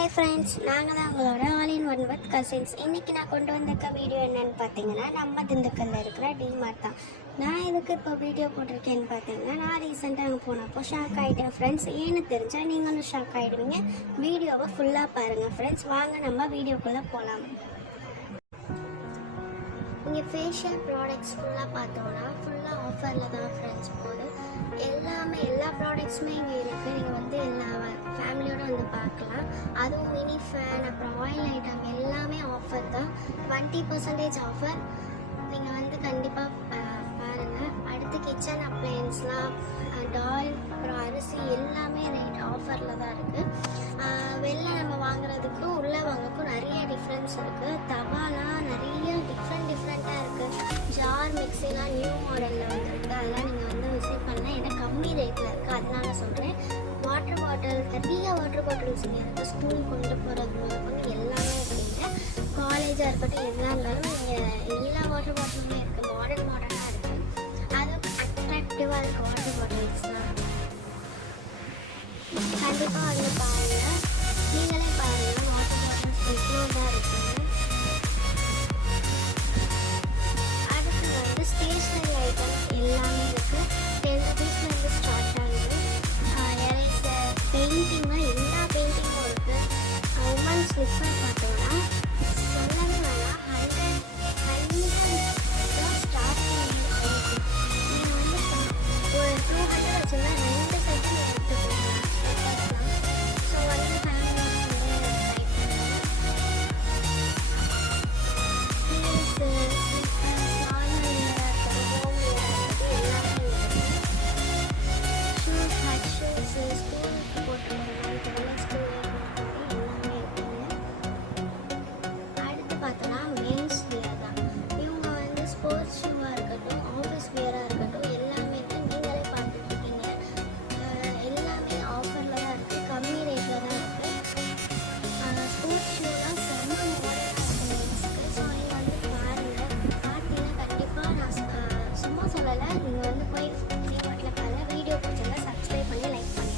Hi friends, நாங்கள் தான் உங்களோட all in one with cousins. இன்றைக்கி நான் கொண்டு வந்திருக்க வீடியோ என்னென்னு பார்த்தீங்கன்னா, நம்ம திண்டுக்கல்லில் இருக்கிற டிமார்ட் தான். நான் எதுக்கு இப்போ வீடியோ போட்டிருக்கேன்னு பார்த்தீங்கன்னா, நான் ரீசெண்டாக அங்கே போனப்போ ஷாக் ஆகிட்டேன் ஃப்ரெண்ட்ஸ். ஏன்னு தெரிஞ்சால் நீங்களும் ஷாக் ஆகிடுவீங்க. வீடியோவை ஃபுல்லாக பாருங்கள் ஃப்ரெண்ட்ஸ். வாங்க நம்ம வீடியோக்குள்ளே போகலாம். இங்கே ஃபேஷியல் ப்ராடக்ட்ஸ் ஃபுல்லாக பார்த்தோன்னா ஃபுல்லாக ஆஃபரில் தான் ஃப்ரெண்ட்ஸ் போகுது. எல்லா ப்ராடக்ட்ஸுமே இங்கே இருக்குது. நீங்கள் வந்து எல்லா ஃபேமிலியோடு வந்து பார்க்கலாம். அதுவும் மினி ஃபேன், அப்புறம் ஆயில் ஐட்டம் எல்லாமே ஆஃபர் தான். 20% ஆஃபர். நீங்கள் வந்து கண்டிப்பாக பாருங்கள். அடுத்து கிச்சன் அப்ளையன்ஸ்லாம், டால், அப்புறம் அரிசி எல்லாமே ரேட் ஆஃபரில் தான் இருக்குது. வெளில நம்ம வாங்குறதுக்கும் உள்ளே வாங்கறதுக்கும் நிறைய டிஃப்ரென்ஸ் இருக்குது. தவாலாம் நிறைய டிஃப்ரெண்ட்டாக இருக்குது. ஜார் மிக்ஸிலாம் நியூ மாடலில் வந்துருக்கு. அதெல்லாம் நீங்கள் வந்து விசிட் பண்ணலாம். ஏன்னா கம்மி ரேட்டில் இருக்குது, அதனால சொல்கிறேன். வாட்டர் பாட்டில், நிறைய வாட்டர் பாட்டில்ஸ் இங்கே இருக்குது. ஸ்கூல் கொண்டு போகிறது முதற்கொண்டு எல்லாமே இருக்குங்க. காலேஜாக இருக்கட்டும், எதாக இருந்தாலும் இங்கே எல்லா வாட்டர் பாட்டிலுமே இருக்குது. மாடர்னாக இருக்குது. அதுவும் அட்ராக்டிவாக இருக்குது வாட்டர் பாட்டில்ஸ்லாம். கண்டிப்பாக வந்து பாருங்கள், நீங்களே பாருங்கள். வாட்டர் பாட்டில்ஸ் எவ்வளோ தான் இருக்குது. அடுத்து வந்து ஸ்டேஷ்னரி ஐட்டம் எல்லாமே இருக்குது. 10 rupeesலேருந்து ஸ்டார்ட் ஆகுது. எரேசர், பெயிண்டிங்லாம் எல்லா பெயிண்டிங்கும் இருக்குது. உமன் ஸ்லிப்பர் பார்த்தோன்னா சொல்லவே வேணாம், 100 தான் ஸ்டார்டிங் இருக்குது. நீங்கள் வந்து ஒரு 200 வச்சுருந்தா 2 செட்டு நீங்கள் எடுத்து போகலாம் ஸ்லிப்பர்ஸ்லாம். ஸோ வந்து ஃபேமிலியோட வந்து ட்ரை பண்ணுங்கள். ஹீல்ஸு, ஸ்லிப்பர்ஸ், நார்மல் வியராக இருக்கட்டும், ஹோம் வியராக இருக்கட்டும், எல்லாமே இருக்குது. ஷூஸ், ஹட் ஷூஸு, ஸ்கூலுக்கு போட்டு போகிறது, காலேஜ் ஸ்கூலில் போட்டு எல்லாமே இருக்குங்க. அடுத்து பார்த்தோன்னா மென்ஸ் வியர் தான். இவங்க வந்து ஸ்போர்ட்ஸ் ஷூ